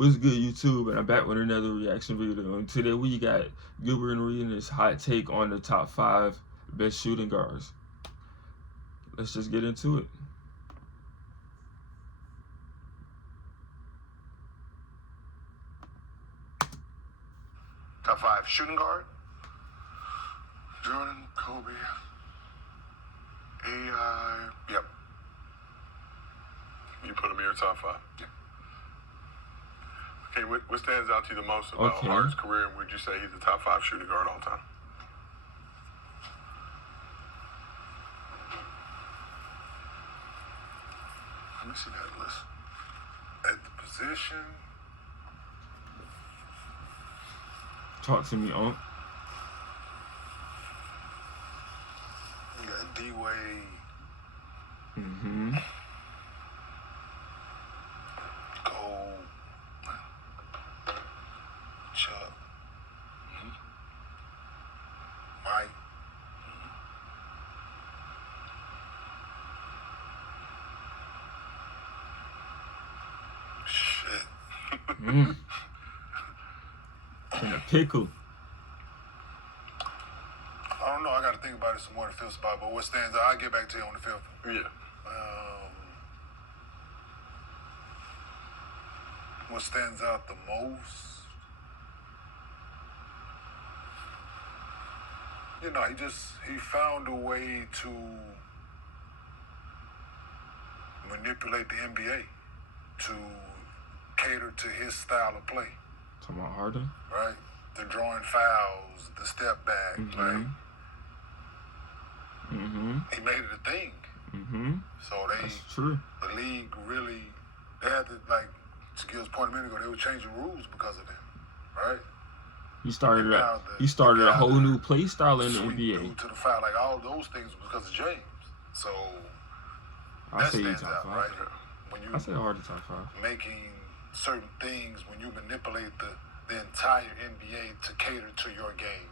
What's good, YouTube? And I'm back with another reaction video. And today we got Gilbert and reading his hot take on the top 5 best shooting guards. Let's just get into it. Top 5 shooting guard. Jordan, Kobe, AI. Yep. You put him in your top 5. Yeah. Okay, what stands out to you the most about Harden's career, and would you say he's the top 5 shooting guard all time? Let me see that list. At the position, Talk to me, Unc. you got Dwade. Mm-hmm. Cole. Chuck. Mike. Shit. In a pickle. I don't know. I got to think about it some more in the fifth spot. But what stands out? I'll get back to you on the fifth. Yeah. What stands out the most? You know, he found a way to manipulate the NBA to cater to his style of play. Talking about Harden? Right? The drawing fouls, the step back, like he made it a thing. So That's true. the league really, they had to, like Skills point a minute ago, they were changing rules because of him, right? He started a whole new play style in the NBA. To the foul, like all those things because of James. So I that say stands top out, 5. right? When you I say Harden top 5. making certain things, when you manipulate the entire NBA to cater to your game.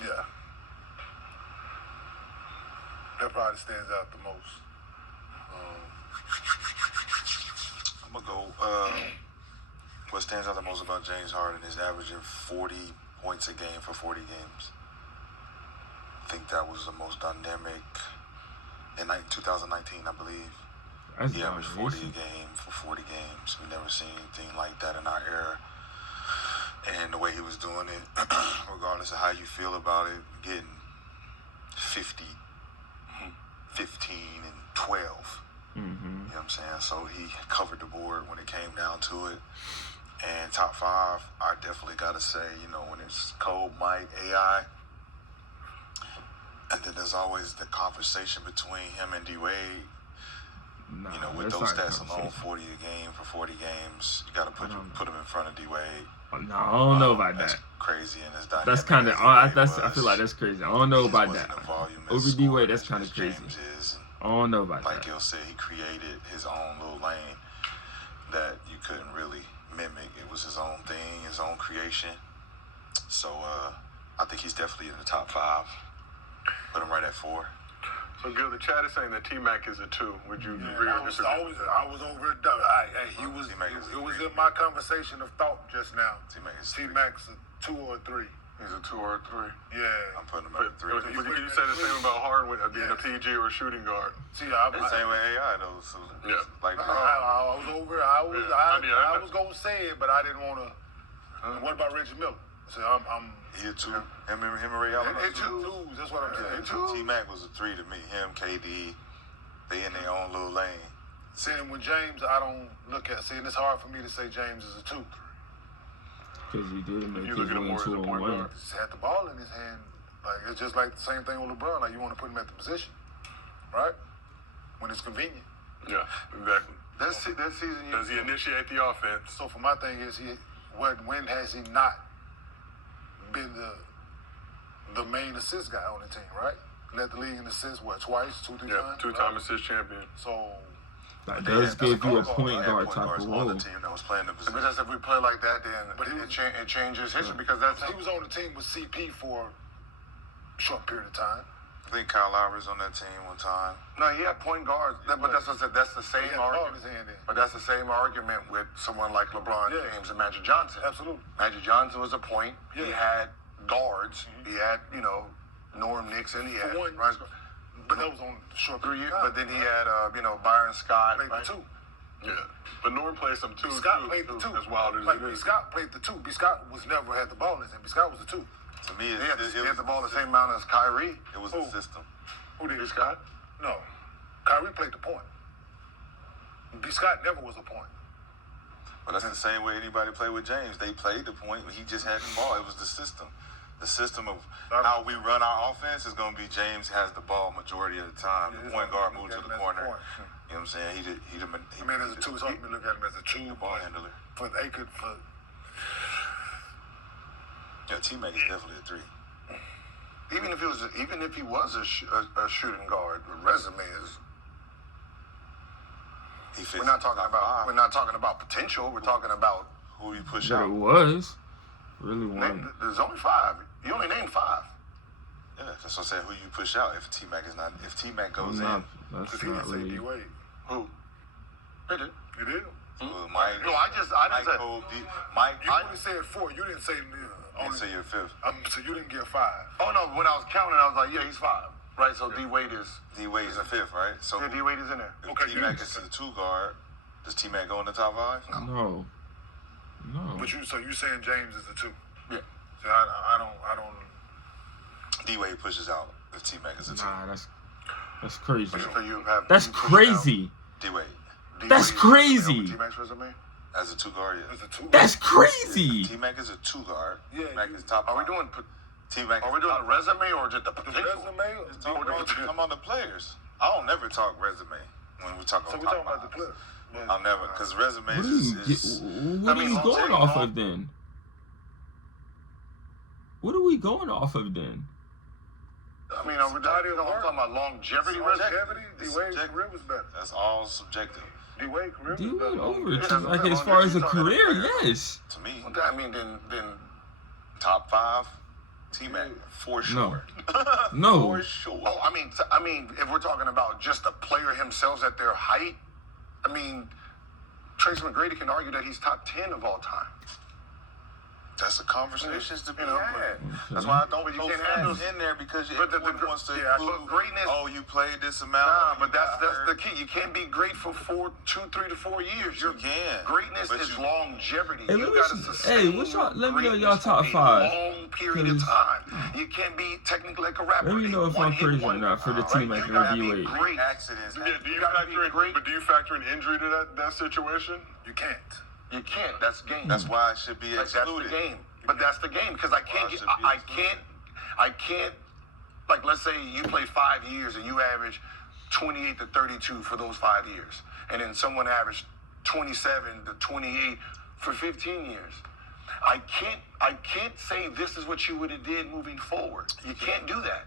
Yeah. That probably stands out the most. I'm gonna go. What stands out the most about James Harden is averaging 40 points a game for 40 games. I think that was the most dynamic in 2019, I believe. That's He averaged 40 a game for 40 games. We've never seen anything like that in our era. And the way he was doing it, regardless of how you feel about it, getting 50, 15, and 12. You know what I'm saying? So he covered the board when it came down to it. And top 5, I definitely got to say, you know, when it's Cole, Mike, AI, and then there's always the conversation between him and Dwade. Nah, you know, with those stats alone, 40 a game for 40 games, you got to put him in front of Dwade. No, I don't know about that's that. Crazy and it's dynamic. That's kind of, I feel like that's crazy. I don't know about that. Over Dwade, that's kind of crazy. I don't know about that. Like Gil said, he created his own little lane that you couldn't really mimic. It was his own thing, his own creation. So I think he's definitely in the top 5. Put him right at 4. So, Gil, the chat is saying that Tmac is a 2. Would you agree or disagree? I was over it. It was in my conversation of thought just now. Tmac's a 2 or a 3. He's a 2 or a 3. Yeah. I'm putting him at a 3. Can you say the same about Harden with being a PG or a shooting guard? See, same with AI though. So yeah. Like I was over it. I was gonna say it, but I didn't want to. What about Reggie Miller? So I'm he a 2. Him and Ray Allen are 2s. That's what I'm saying. Tmac was a 3 to me. Him, KD, they in their own little lane. Seeing with James, I don't look at. See, it's hard for me to say James is a 2. Because he did make you his more as a point guard. He just had the ball in his hand. Like it's just like the same thing with LeBron. Like you want to put him at the position, right? When it's convenient. Yeah, exactly. That season, does he initiate the offense? So for my thing is when has he not been the main assist guy on the team, right? Led the league in assists, twice, 2-3 times? Yeah, 2-time assist champion. So that does give you a point guard type of role. On the team that was playing the position. But if we play like that, then it changes history because he was on the team with CP for a short period of time. I think Kyle Lowry's on that team one time. No, he had point guards, but that's what I said. That's the same argument. But that's the same argument with someone like LeBron James and Magic Johnson. Absolutely. Magic Johnson was a point. He had guards. He had, Norm Nixon. He had right. But that was on the short 3 years. But then he had, Byron Scott. Played the two. Yeah. But Norm plays some two. Scott played the two. As wild as like it is. Scott played the two. B. Scott was never had the ball in his hand. B. Scott was the two. To me, He had the ball the same amount as Kyrie. it was the system. Who did? B. Scott? No. Kyrie played the point. B. Scott never was a point. But that's the same way anybody played with James. They played the point, but he just had the ball. It was the system. The system of how we run our offense is going to be James has the ball majority of the time. The point guard moved to the corner. You know what I'm saying? I mean, as a two, it's hard to look at him as a true ball handler. But they could. Yeah, Tmac is definitely a 3. Even if he was a shooting guard, the resume is. He fits We're not talking top 5. We're not talking about potential. We're talking about who you push But out. it was really one. There's only 5. You only named 5. Yeah, that's what I said. Who you push out if Tmac goes in? That's He didn't not say really. D-Wade. Who? He did. You did? Mike. No, I didn't say. Mike. You only said 4. You didn't say. I didn't say you're 5th. So you didn't get 5. Oh no, when I was counting, I was like, yeah, he's 5. Right, so D-Wade is. D-Wade is a 5th, right? So Yeah, D-Wade is in there. if Okay, Tmac is the 2 guard, does Tmac go in the top 5? No. But you saying James is the 2? Yeah. So I don't. D-Wade pushes out if Tmac is a 2. Nah, that's crazy. So you have. That's you push crazy. D-Wade out That's D-Wade crazy. T-Mac's resume? as a 2 guard, yeah. It's a 2. That's crazy. T-Mac is a 2 guard. Yeah, T-Mac is top Are we 5. doing? T-Mac Are we doing a resume or just the The potential? resume? I'm on the players. I don't never talk resume when we talk So about we're top talking about the 5. players. I'll never, because resumes What are is what are you going longevity, off huh? of then? What are we going off of then? I mean, are we talking about longevity resume? Longevity? D-Wade's Subjective. career was better. that's all subjective D-Wade career was D-Wade better. over. Yeah, Like as far as a career, yes. to me. I mean, then Top 5, T-Mac for sure. No. For sure. oh, I mean, if we're talking about just the player himself at their height, I mean, Trace McGrady can argue that he's top 10 of all time. That's a conversation to be You know, had. but- That's why I don't But you go can't fast have those- in there because But the everyone wants to yeah, include, but greatness- oh, you played this amount. Nah, oh, you but that's got the hurt. key. You can't be great for 3 to 4 years. You can. Greatness But is you- longevity. Hey, You let me gotta see- sustain. hey, what's y'all- let me know y'all greatness top for a 5. long period of 'Cause- time. You can't be technically like a rapper. Let me know if I'm crazy or not for the T-Mac You or gotta be D-Wade. great. Accidents. Yeah, do you gotta be factor in? great. But do you factor in injury to that situation? You can't. You can't. That's game. That's why it should be Like, that's the excluded. game. But that's the game because I can't. it should be I can't. Like, let's say you play 5 years and you average 28 to 32 for those 5 years, and then someone averaged 27 to 28 for 15 years. I can't say this is what you would have did moving forward. You can't do that.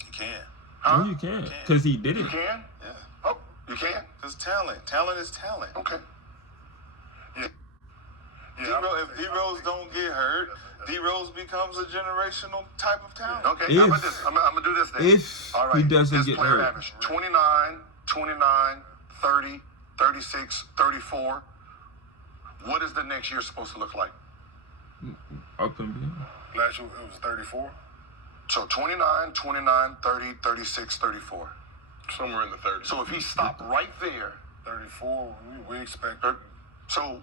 You can. Huh? No, you can't. Because he did You it. can? Yeah. Oh, you can? Because talent is talent. Okay. If D-Rose don't get hurt, D-Rose becomes a generational type of talent. Okay, how about this? I'm gonna do this then. If he doesn't this get player hurt. averaged 29, 30, 36, 34. What is the next year supposed to look like? Up and beyond. Last year it was 34. So 29, 30, 36, 34. Somewhere in the 30s. So if he stopped right there, 34. We expect so,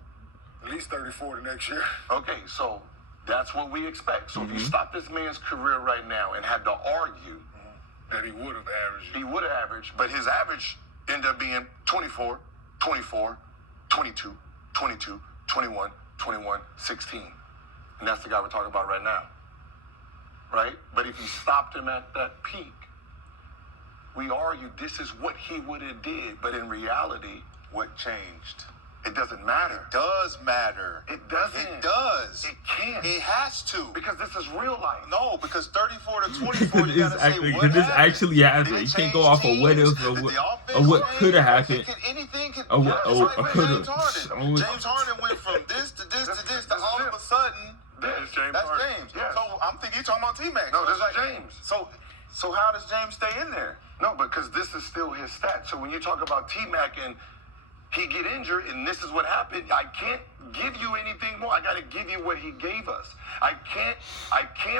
at least 34 the next year. okay, so that's what we expect. So if you stop this man's career right now and had to argue, That he would have averaged. he would have averaged, but his average ended up being 24, 24, 22, 22, 21, 21, 16. And that's the guy we're talking about right now. Right? But if you stopped him at that peak, we argued this is what he would have did. But in reality, What changed? it doesn't matter. Does matter. It doesn't. It does. It can't. It has to. Because this is real life. No, because 34 to 24, you gotta say what Because this happened. actually happened. Did You it can't go change off of what teams? if Did or the what, offense or what change? could have happened. Anything could. Or what- It's or like with coulda. James Harden. James Harden went from this to this to this to all of a sudden. That is James That's Harden. James. Yes. So I'm thinking you're talking about T-Mac. No, So this it's is James. So So how does James stay in there? No, because this is still his stats. So when you talk about Tmac and he get injured and this is what happened, I can't give you anything more. I got to give you what he gave us. I can't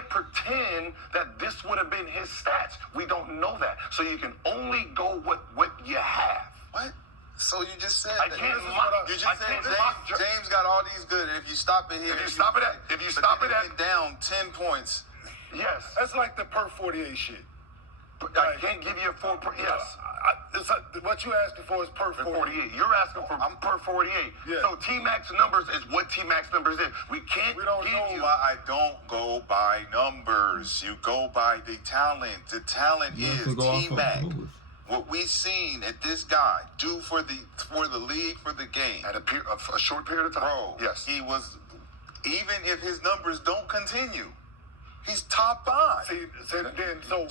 pretend that this would have been his stats. We don't know that. So you can only go with what you have. What? So you just said I that. can't You just said James got all these good, and if you stop it here, if you stop it at down 10 points. Yes. That's like the per 48 shit. I can't give you a full yes. It's like, what you asking for is per 48. You're asking for per 48. Yeah. So T-Max numbers is what T-Max numbers is. We don't give you. Why I don't go by numbers. You go by the talent. The talent is T-Mac. What we seen at this guy do for the league, for the game. At a short period of time. Bro, yes. He was, even if his numbers don't continue, he's top 5. See, so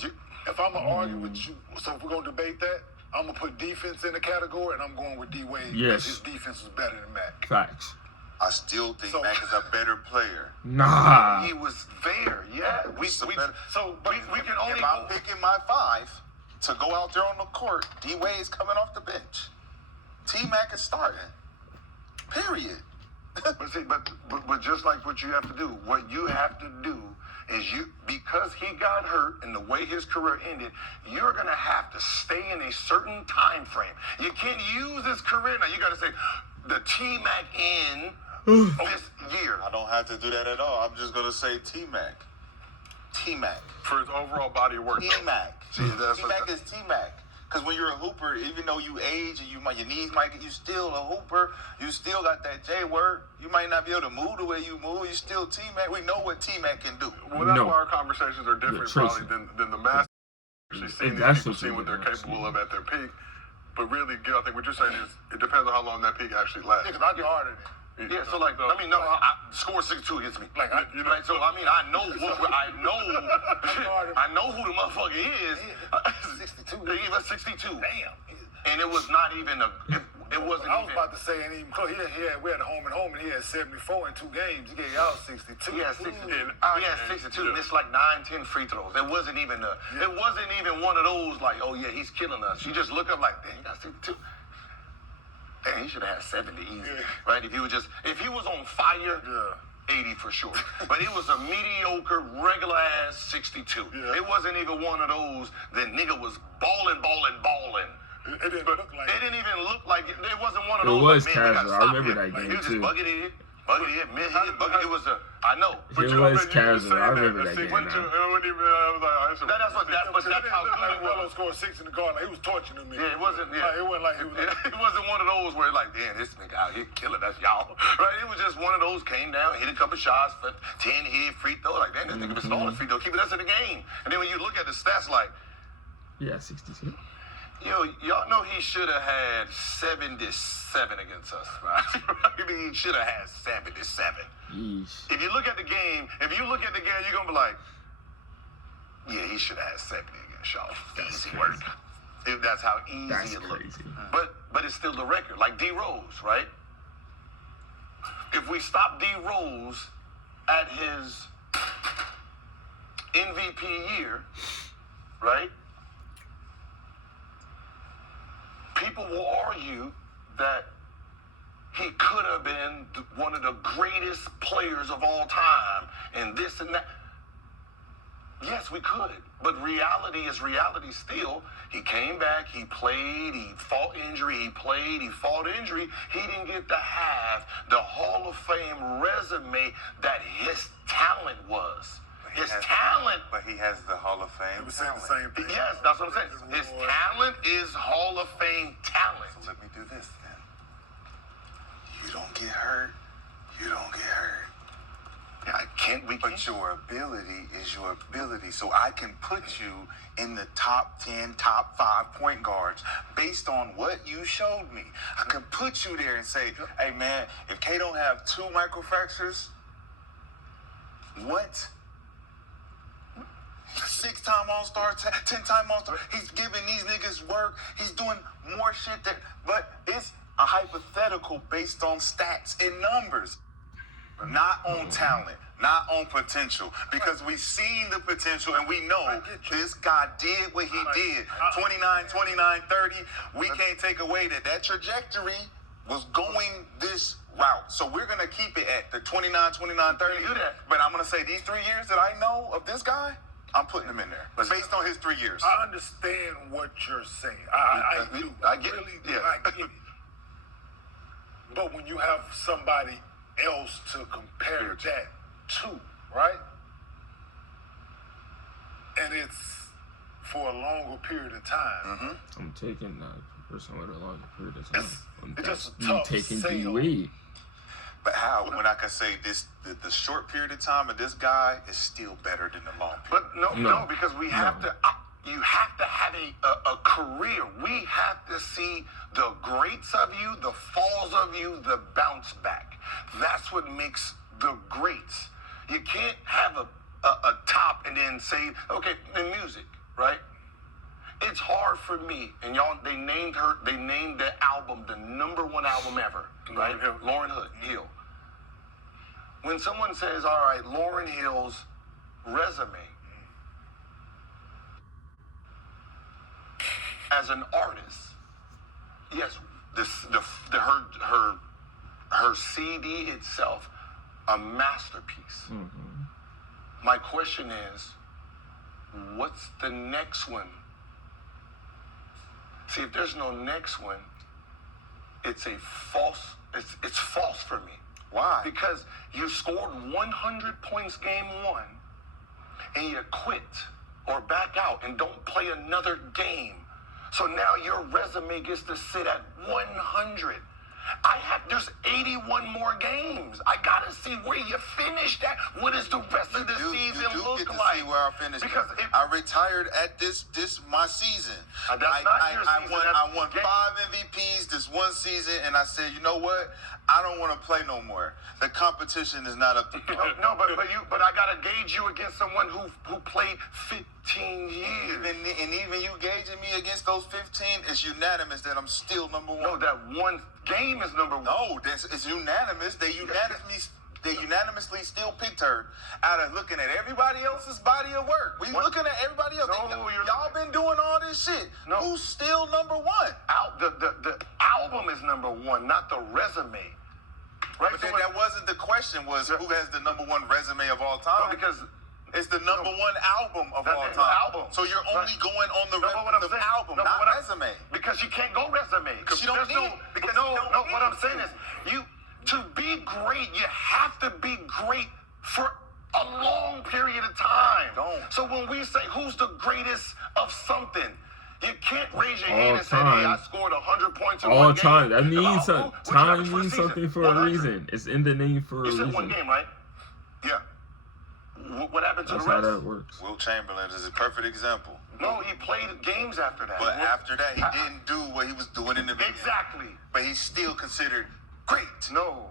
if I'm going to argue with you, so if we're going to debate that, I'm going to put defense in the category, and I'm going with Dwade. Yes. Because his defense is better than Mac. Facts. I still think Mac is a better player. Nah. He was there, yeah. We can only. If I'm picking my 5 to go out there on the court, D-Wade's coming off the bench. T-Mac is starting. Period. but just like what you have to do, what you have to do is because he got hurt and the way his career ended, you're gonna have to stay in a certain time frame. You can't use his career now. You gotta say the T-Mac in this year. I don't have to do that at all. I'm just gonna say T-Mac. T-Mac. For his overall body of work. T-Mac. T-Mac is T-Mac. Because when you're a hooper, even though you age and your knees might get, you still a hooper. You still got that J word. You might not be able to move the way you move. You still T-Mac. We know what T-Mac can do. Well, that's why our conversations are different probably than the mass actually seeing these people, seeing what they're capable of at their peak. But really, Gil, I think what you're saying is it depends on how long that peak actually lasts. Yeah, because I guarded it. Yeah, so like, I mean, no, I score 62 against me. Like, so I mean, I know who the motherfucker is. 62. He was 62. Damn. And it was not even it wasn't I was even. about to say, and even close. We had a home and home, and he had 74 in 2 games. He gave y'all 62. He had 62. He had 62. Yeah. Missed like 9-10 free throws. It wasn't even one of those like, oh yeah, he's killing us. You just look up like, damn, he got 62. Damn, he should have had 70 easy, right? If he was on fire, 80 for sure. But it was a mediocre, regular ass 62. Yeah. It wasn't even one of those that nigga was balling. It didn't look like it. It didn't even look like it. It wasn't one of those. It was like, casual. I remember that game he was too. just bugging it. It was I know. It was casual. I remember that game. That's how good it was. Scored 6 in the guard. Like, he was torching him. Yeah, it wasn't. Yeah. It wasn't like he was. It wasn't one of those where like, damn, this nigga out here killing us, y'all. Right? It was just one of those. Came down, hit a couple shots, 10 hit free throw. Like, damn, this nigga been stalling free throw, keeping us in the game. And then when you look at the stats, like, yeah, 62. Y'all know he should have had 77 against us, right? I mean, he should have had 77. Yeesh. If you look at the game, you're gonna be like, yeah, he should have had 70 against y'all. Easy work. That's how easy it looks. But it's still the record. Like D Rose, right? If we stop D Rose at his MVP year, right? People will argue that he could have been one of the greatest players of all time and this and that. Yes, we could. But reality is reality still. He came back, he played, he fought injury, he played, he fought injury. He didn't get to have the Hall of Fame resume that his talent was. But he has the Hall of Fame. We're saying the same thing. Yes, that's what I'm saying. His talent is Hall of Fame talent. So let me do this then. You don't get hurt. Yeah, But your ability is your ability. So I can put you in the top 10, top 5 point guards based on what you showed me. I can put you there and say, hey man, if K don't have 2 microfractures, what? 6-time All-Star, 10-time All-Star. He's giving these niggas work. He's doing more shit but it's a hypothetical based on stats and numbers. Not on talent, not on potential, because we've seen the potential and we know this guy did what he did. 29, 30. We can't take away that trajectory was going this route. So we're going to keep it at the 29, 30. But I'm going to say these 3 years that I know of this guy, I'm putting him in there. But based on his 3 years. I understand what you're saying. I do. I get it. But when you have somebody else to compare that to, right? And it's for a longer period of time. I'm taking that person with a longer period of time. It's just a you tough taking sale. Dwade. But how? When I can say this, the short period of time of this guy is still better than the long period. But no, because we have to. You have to have a career. We have to see the greats of you, the falls of you, the bounce back. That's what makes the greats. You can't have a top and then say, okay, in music, right? It's hard for me, and y'all, they named the album the #1 album ever, right? Lauryn Hill. When someone says, all right, Lauryn Hill's resume as an artist, yes, her CD itself, a masterpiece. My question is, what's the next one? See, if there's no next one, it's it's false for me. Why? Because you scored 100 points game 1, and you quit or back out and don't play another game. So now your resume gets to sit at 100. There's 81 more games. I gotta see where you finished at. What does the rest of the season look get to like? See where I finished. Because I retired at this my season. That's not your season. I won 5 MVPs this one season, and I said, you know what? I don't want to play no more. The competition is not up to me. No, but I gotta gauge you against someone who played 15 years. And even you gauging me against those 15, it's unanimous that I'm still #1. No, that one game is #1. No, it's unanimous. They unanimously still picked her out of looking at everybody else's body of work. We looking at everybody else. No, y'all been doing all this shit. No. Who's still #1? The album is #1, not the resume. Right? But that wasn't the question. Was who has the #1 resume of all time? No, because it's the #1 album of all That's time. the album. So you're only going on the album, No, not resume. Because you can't go resume. Because you don't need it. Because what I'm saying is, to be great, you have to be great for a long period of time. So when we say who's the greatest of something, you can't raise your hand and say, hey, I scored 100 points in one game. Time. That means something. Time means something for a reason. It's in the name for a reason. You said one game, right? Yeah. What happened to That's the rest? how that works. Wilt Chamberlain is a perfect example. No, he played games after that. But after that, he didn't do what he was doing in the beginning. Exactly. But he's still considered great. No.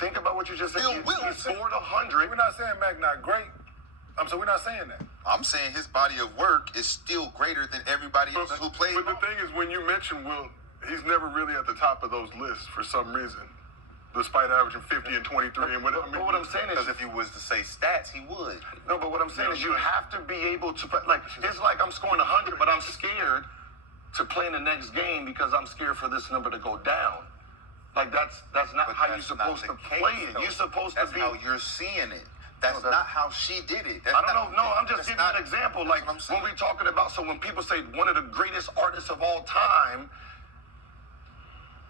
Think about what you just said. He scored 100. We're not saying Mac not great. So we're not saying that. I'm saying his body of work is still greater than everybody else who played. But the thing is, when you mention Wilt, he's never really at the top of those lists for some reason, despite averaging 50 and 23 and whatever. But what I'm saying is, because if he was to say stats, he would. No, but what I'm saying is, you have to be able to play. Like, it's like I'm scoring 100, but I'm scared to play in the next game because I'm scared for this number to go down. Like that's not how you're supposed to play it. You're supposed to be. That's how you're seeing it. That's not how she did it. I don't know. No, I'm just giving you an example. Like when we're talking about, so when people say one of the greatest artists of all time,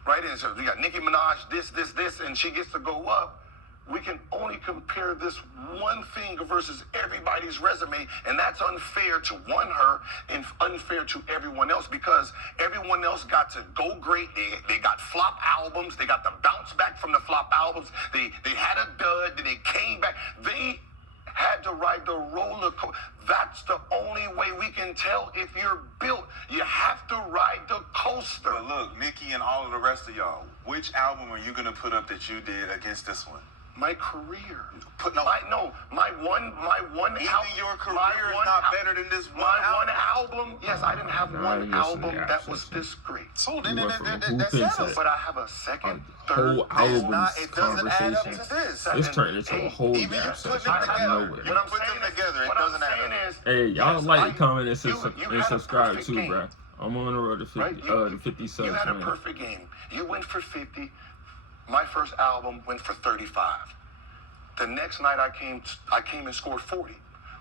right? And so we got Nicki Minaj, this, and she gets to go up. We can only compare this one thing versus everybody's resume, and that's unfair to her and unfair to everyone else because everyone else got to go great. They got flop albums. They got the bounce back from the flop albums. They had a dud. Then they came back. They had to ride the roller coaster. That's the only way we can tell if you're built. You have to ride the coaster. But look, Nicki and all of the rest of y'all, which album are you going to put up that you did against this one? My career. My one Even album. your career is not better than this one one album. album. Yes, I didn't have one album that was this great. So then that settles. But I have a second, a whole third. album's It doesn't add up conversation. to this. This turned into a whole Even you damn put session them out of together. nowhere. When I'm putting them together, it doesn't add up. Hey, y'all like, comment, and, you and had a subscribe perfect too, game. bro. I'm on the road to 50, Right? to 50 subs, You had a man. perfect game. You went for 50. My first album went for 35. The next night I came and scored 40.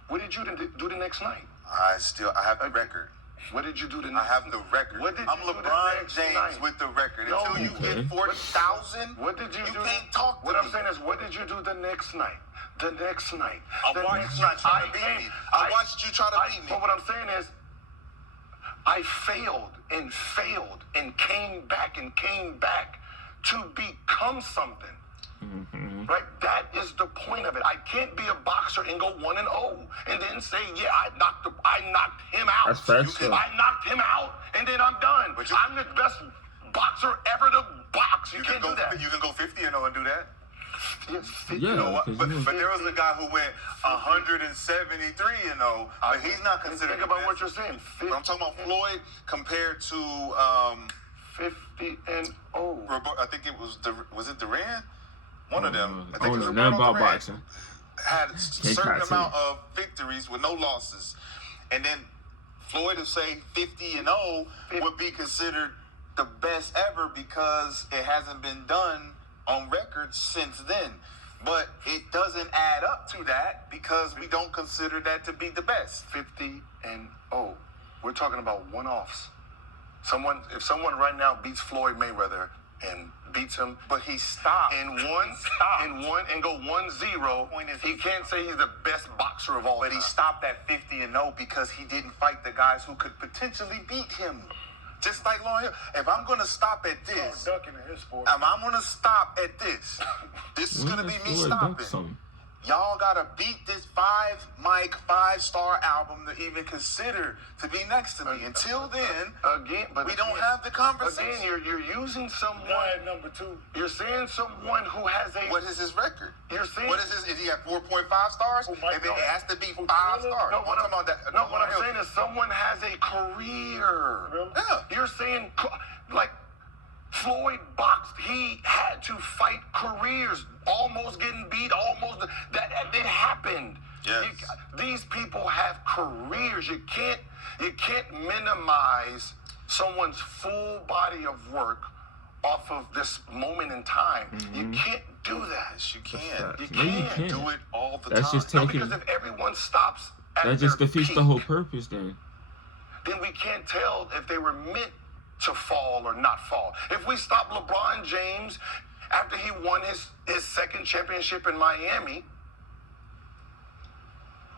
What did you do the next night? I have the record. What did you do the I next have the record. What did I'm you do the LeBron next James night? with the record. No. Until you Okay. get 40,000, What did you do? can't talk to What me. I'm saying is, what did you do the next night? The next night. I The watched next you night. try to beat me. I watched you try to beat me. But what I'm saying is, I failed and came back to become something. Mm-hmm. Right? That is the point of it. I can't be a boxer and go 1-0 and then say, yeah, I knocked him out. That's facts, though. I knocked him out and then I'm done. But I'm the best boxer ever to box. You can't do that. You can go 50-0 and do that. Yes, Yeah. You know what? 'cause But you was- there was a guy who went 173-0, but he's not considered. Think about what you're saying. But I'm talking about Floyd compared to 50-0. I think it was Duran? One of them. I I think don't it know was nothing Roberto about Duran. boxing. Had a certain catch amount it. of victories with no losses, and then Floyd would say 50-0 would be considered the best ever because it hasn't been done on record since then. But it doesn't add up to that because we don't consider that to be the best. 50-0. We're talking about one-offs. If someone right now beats Floyd Mayweather and beats him, But he stopped. and go 1-0, Point is- he can't say he's the best boxer of all But time. he stopped at 50-0 because he didn't fight the guys who could potentially beat him. Just like Lauren Hill. If I'm going to stop at this, ducking in his sport. if I'm going to stop at this, this is going to be me stopping. Y'all got to beat this 5-star album to even consider to be next to me. Until then, we don't have the conversation. Again, you're using someone. number 2. You're saying someone who has a. What is his record? You're saying. What is his? Is he at 4.5 stars? Mike If it has to be 5 stars. No, I'm talking about that. what I'm saying is someone has a career. Yeah. You're saying, like, Floyd boxed. He had to fight careers, almost getting beat, that it happened. Yes. These people have careers. You can't minimize someone's full body of work off of this moment in time. You can't do that. Yes, you can. You No, you can't can't. Do it all the That's time. just No, taking. because if everyone stops at That just their defeats peak, the whole purpose, then. then we can't tell if they were meant to fall or not fall. If we stop LeBron James after he won his second championship in Miami,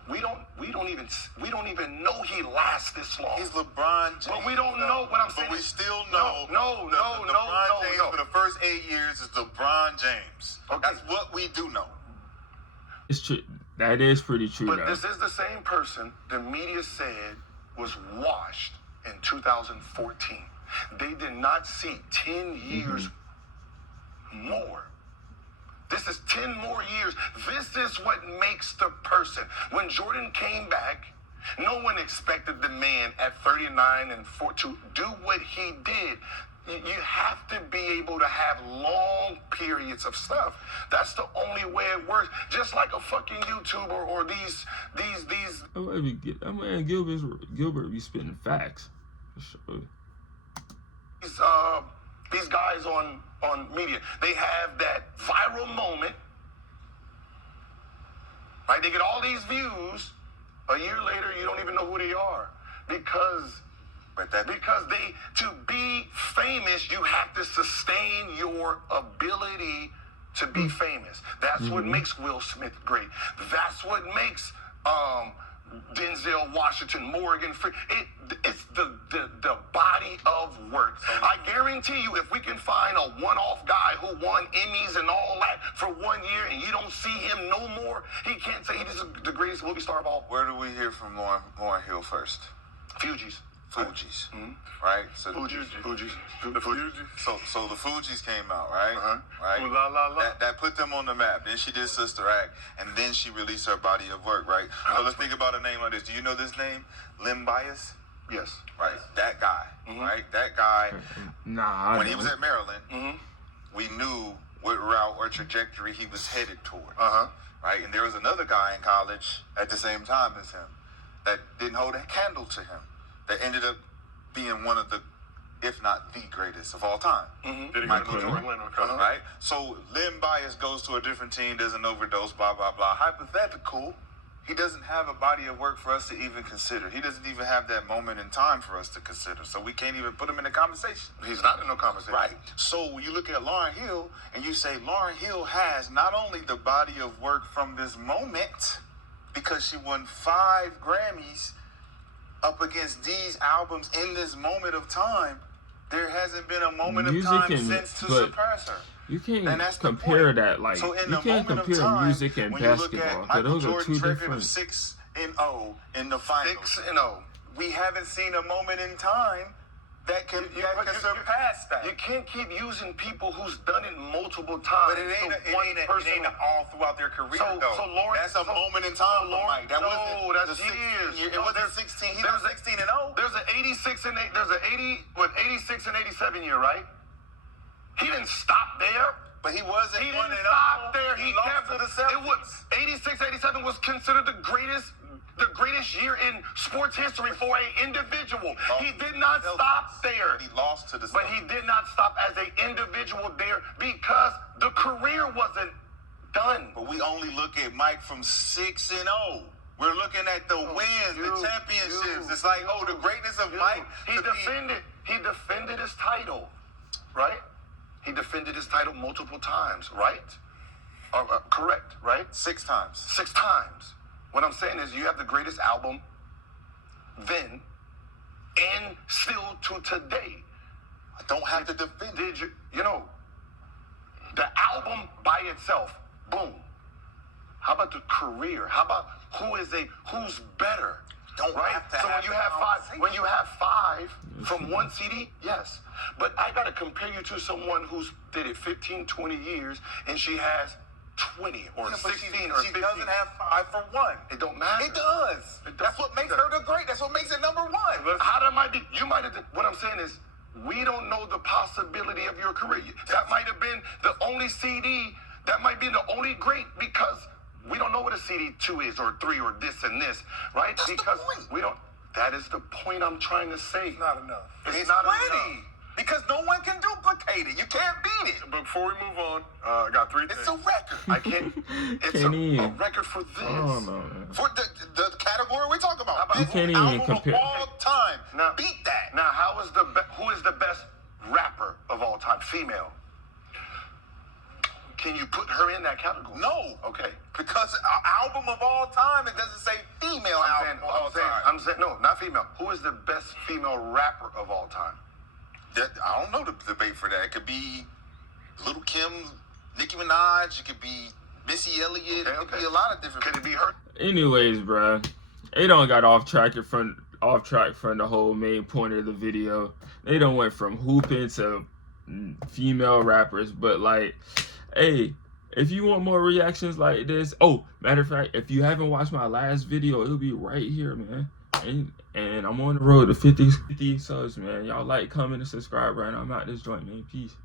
we don't even know he lasts this long. He's LeBron James. But we don't know what I'm saying. But we still know. No. LeBron James for the first 8 years is LeBron James. Okay. That's what we do know. It's true. That is pretty true, But though. this is the same person the media said was washed in 2014. They did not see 10 years more. This is 10 more years. This is what makes the person. When Jordan came back, no one expected the man at 39 and 4 to do what he did. You have to be able to have long periods of stuff. That's the only way it works. Just like a fucking YouTuber or these. Man, Gilbert be spitting facts. For sure. These guys on media, they have that viral moment, right? They get all these views. A year later, you don't even know who they are because to be famous, you have to sustain your ability to be famous. That's what makes Will Smith great. That's what makes Denzel Washington, Morgan Freeman. It's the body of work. I guarantee you, if we can find a one-off guy who won Emmys and all that for 1 year and you don't see him no more, he can't say he's the greatest movie star of all. Where do we hear from Lauren Hill first? Fugees. Fugees, right? So Fugees. The Fugees. So the Fugees came out, right? Right. Ooh, la, la, la. That put them on the map. Then she did Sister Act, and then she released her body of work, right? So let's think about a name like this. Do you know this name? Sg.Is? Yes. Right. That guy, right? That guy. Nah. When he was at Maryland, we knew what route or trajectory he was headed toward. Right. And there was another guy in college at the same time as him that didn't hold a candle to him. That ended up being one of the, if not the greatest of all time. Did he go to Orlando? Right? So Sg.Is goes to a different team, doesn't overdose, blah, blah, blah. Hypothetical, he doesn't have a body of work for us to even consider. He doesn't even have that moment in time for us to consider. So we can't even put him in the conversation. He's not in no conversation. Right. So when you look at Lauryn Hill and you say Lauryn Hill has not only the body of work from this moment, because she won 5 Grammys up against these albums in this moment of time, there hasn't been a moment of time since to surpass her. You can't compare that. Like, so you can't compare music and basketball. Because those are two different. 6-0 in the finals. 6-0. We haven't seen a moment in time that can surpass that. You can't keep using people who's done it multiple times. But it ain't all throughout their career, though. So Lauren, that's a moment in time, Mike. That wasn't that's years. It wasn't 16. He was 16-0. There's an 86 and 86 and 87 year, right? He didn't stop there. But he wasn't. He didn't stop there. He lost kept to the Celtics. It was 86, 87 was considered the greatest year in sports history for an individual. He did not stop there. He lost to the Celtics. But he did not stop as an individual there because the career wasn't done. But we only look at Mike from 6-0. We're looking at the wins, the championships. It's like, the greatness of Mike. He defended his title, right? He defended his title multiple times, right? Correct, right? 6 times. 6 times. What I'm saying is you have the greatest album then and still to today. I don't have to defend it. Did you, the album by itself, boom. How about the career? How about who's better? Don't have to so have when you have 5 from one CD, yes. But I got to compare you to someone who's did it 15, 20 years, and she has 20 or 16 or 15. She doesn't have 5 for 1. It don't matter. It does. That's what makes her the great. That's what makes it number 1. How that might be? You might have. What I'm saying is, we don't know the possibility of your career. That might have been the only CD. That might be the only great because we don't know what a CD 2 is or 3 or this and this, right? That's because the point. we don't. That is the point I'm trying to say. It's not enough. It's not plenty. enough. Because no one can duplicate it. You can't beat it. But before we move on, I got 3 things. It's a record. I can't. It's a record for this. Oh, no, man. For the category we're talking about. You can't even compare. Of all time. Now, beat that. Now, who is the best rapper of all time? Female. Can you put her in that category? No. Okay. Because album of all time, it doesn't say female album of all time. I'm saying, no, not female. Who is the best female rapper of all time? I don't know the debate for that. It could be Little Kim, Nicki Minaj. It could be Missy Elliott. Okay, it could be a lot of different. Could it be her? Anyways, bruh, they don't got off track from the whole main point of the video. They don't went from hooping to female rappers, but like, hey, if you want more reactions like this, matter of fact, if you haven't watched my last video, it'll be right here, man. And I'm on the road to 50 subs, man. Y'all like, comment, and subscribe right now. I'm out this joint, man. Peace.